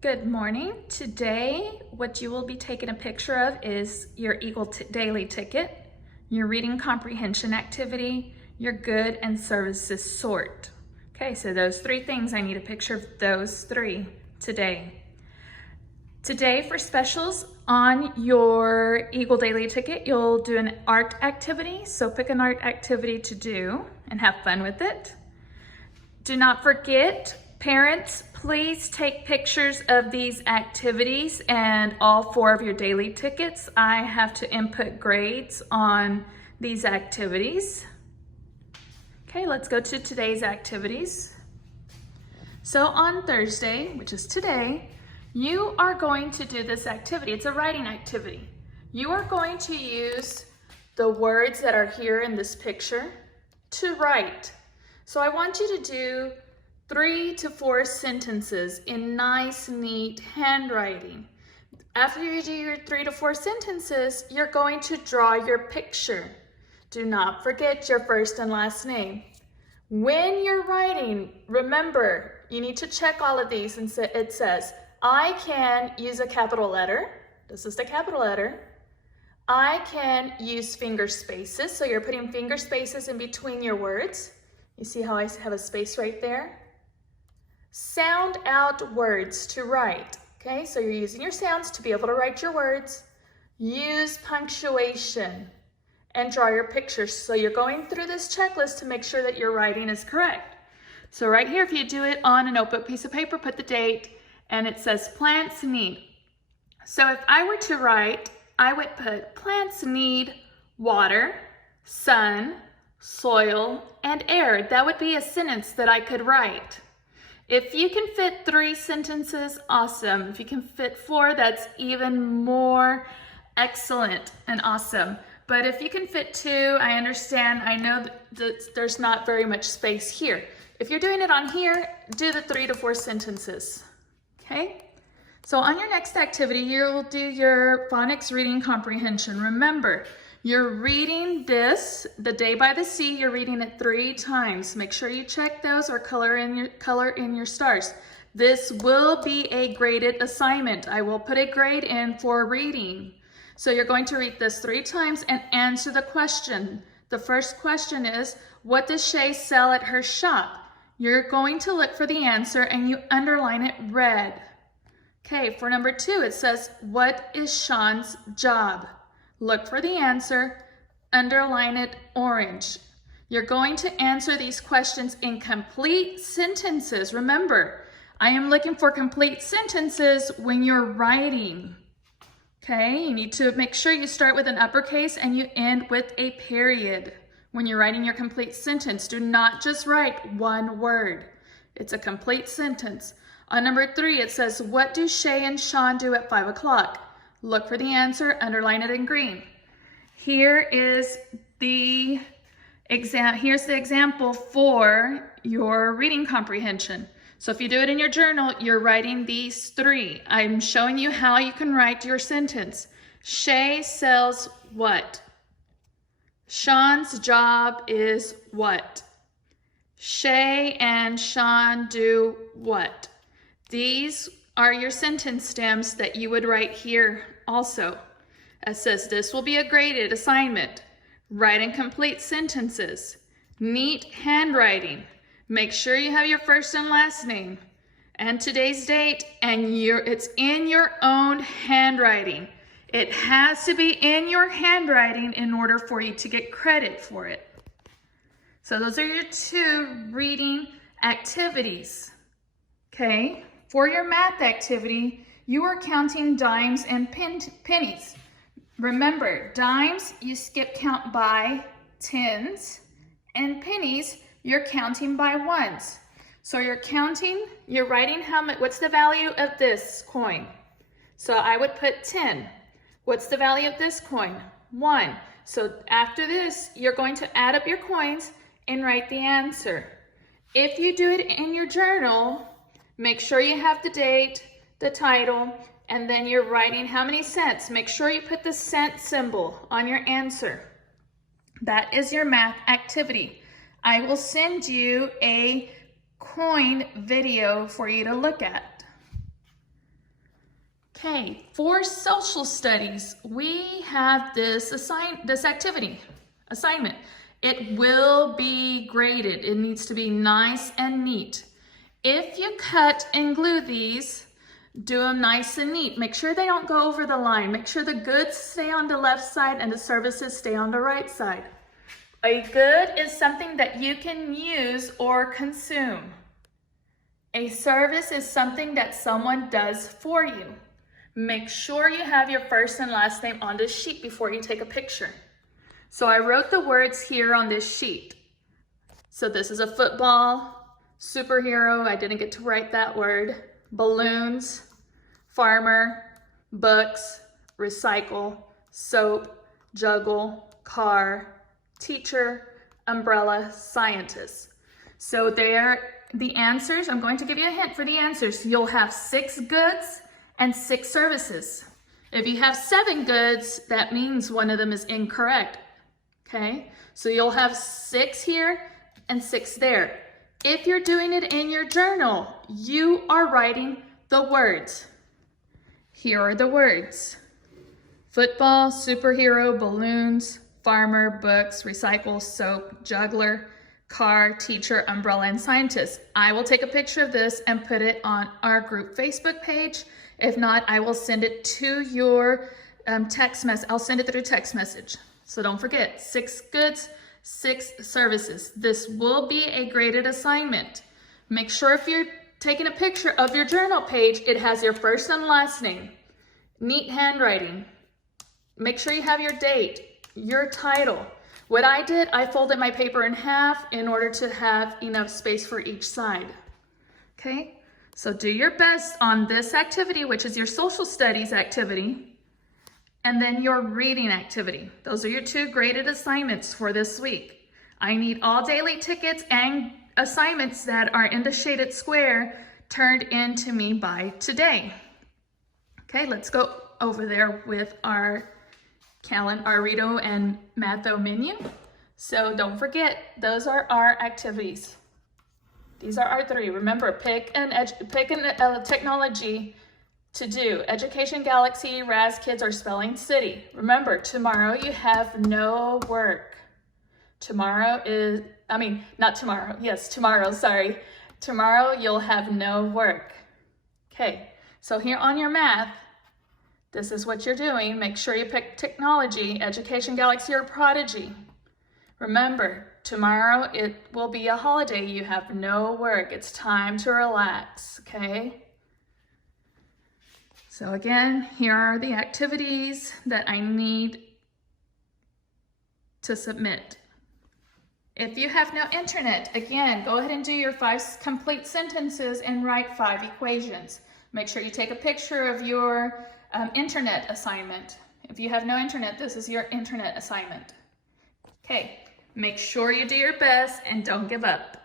Good morning. Today, what you will be taking a picture of is your Eagle Daily ticket, your reading comprehension activity, your good and services sort. Okay, so those three things, I need a picture of those three today. Today for specials on your Eagle Daily ticket, you'll do an art activity. So pick an art activity to do and have fun with it. Do not forget, parents, please take pictures of these activities and all four of your daily tickets. I have to input grades on these activities. Okay, let's go to today's activities. So on Thursday, which is today, you are going to do this activity. It's a writing activity. You are going to use the words that are here in this picture to write. So I want you to do 3 to 4 sentences in nice, neat handwriting. After you do your 3 to 4 sentences, you're going to draw your picture. Do not forget your first and last name. When you're writing, remember, you need to check all of these, and it says, I can use a capital letter. This is the capital letter. I can use finger spaces, so you're putting finger spaces in between your words. You see how I have a space right there? Sound out words to write. Okay, so you're using your sounds to be able to write your words. Use punctuation and draw your pictures. So you're going through this checklist to make sure that your writing is correct. So right here, if you do it on a notebook piece of paper, put the date, and it says plants need. So if I were to write, I would put plants need water, sun, soil, and air. That would be a sentence that I could write. If you can fit 3 sentences, awesome. If you can fit 4, that's even more excellent and awesome. But if you can fit 2, I understand. I know that there's not very much space here. If you're doing it on here, do the 3 to 4 sentences, okay? So on your next activity, you'll do your phonics reading comprehension. Remember, you're reading this, the Day by the Sea, you're reading it 3 times. Make sure you check those or color in your stars. This will be a graded assignment. I will put a grade in for reading. So you're going to read this 3 times and answer the question. The first question is, what does Shay sell at her shop? You're going to look for the answer and you underline it red. Okay, for number 2, it says, what is Sean's job? Look for the answer, underline it orange. You're going to answer these questions in complete sentences. Remember, I am looking for complete sentences when you're writing. Okay, you need to make sure you start with an uppercase and you end with a period. When you're writing your complete sentence, do not just write one word. It's a complete sentence. On number 3, it says, what do Shay and Sean do at 5 o'clock? Look for the answer, underline it in green. Here's the example for your reading comprehension. So if you do it in your journal, you're writing these 3. I'm showing you how you can write your sentence. Shay sells what? Sean's job is what? Shay and Sean do what? These are your sentence stems that you would write here also. It says this will be a graded assignment. Write in complete sentences. Neat handwriting. Make sure you have your first and last name and today's date, and it's in your own handwriting. It has to be in your handwriting in order for you to get credit for it. So those are your 2 reading activities. Okay, for your math activity, you are counting dimes and pennies. Remember, dimes, you skip count by tens, and pennies, you're counting by ones. So you're counting, you're writing how much, what's the value of this coin? So I would put 10. What's the value of this coin? 1. So after this, you're going to add up your coins and write the answer. If you do it in your journal, make sure you have the date, the title, and then you're writing how many cents. Make sure you put the cent symbol on your answer. That is your math activity. I will send you a coin video for you to look at. Okay, for social studies, we have this assignment. It will be graded. It needs to be nice and neat. If you cut and glue these, do them nice and neat. Make sure they don't go over the line. Make sure the goods stay on the left side and the services stay on the right side. A good is something that you can use or consume. A service is something that someone does for you. Make sure you have your first and last name on this sheet before you take a picture. So I wrote the words here on this sheet. So this is a football, superhero, I didn't get to write that word, balloons, farmer, books, recycle, soap, juggle, car, teacher, umbrella, scientist. So there, the answers, I'm going to give you a hint for the answers. You'll have 6 goods and 6 services. If you have 7 goods, that means one of them is incorrect. Okay, so you'll have 6 here and 6 there. If you're doing it in your journal, you are writing the words. Here are the words: football, superhero, balloons, farmer, books, recycle, soap, juggler, car, teacher, umbrella, and scientist. I will take a picture of this and put it on our group Facebook page. If not, I will send it to your text message. I'll send it through text message. So don't forget, 6 goods, 6 services. This will be a graded assignment. Make sure if you're taking a picture of your journal page, it has your first and last name, neat handwriting. Make sure you have your date, your title. What I did, I folded my paper in half in order to have enough space for each side. Okay, so do your best on this activity, which is your social studies activity, and then your reading activity. Those are your 2 graded assignments for this week. I need all daily tickets and assignments that are in the shaded square turned in to me by today. Okay, let's go over there with our Rito and Matho menu. So don't forget, those are our activities. These are our 3. Remember, pick a technology to do. Education Galaxy, Raz Kids, or Spelling City. Remember, tomorrow you have no work. Tomorrow, sorry. Tomorrow you'll have no work. Okay, so here on your math, this is what you're doing. Make sure you pick technology, Education Galaxy, or Prodigy. Remember, tomorrow it will be a holiday. You have no work. It's time to relax, okay? So again, here are the activities that I need to submit. If you have no internet, again, go ahead and do your 5 complete sentences and write 5 equations. Make sure you take a picture of your internet assignment. If you have no internet, this is your internet assignment. Okay, make sure you do your best and don't give up.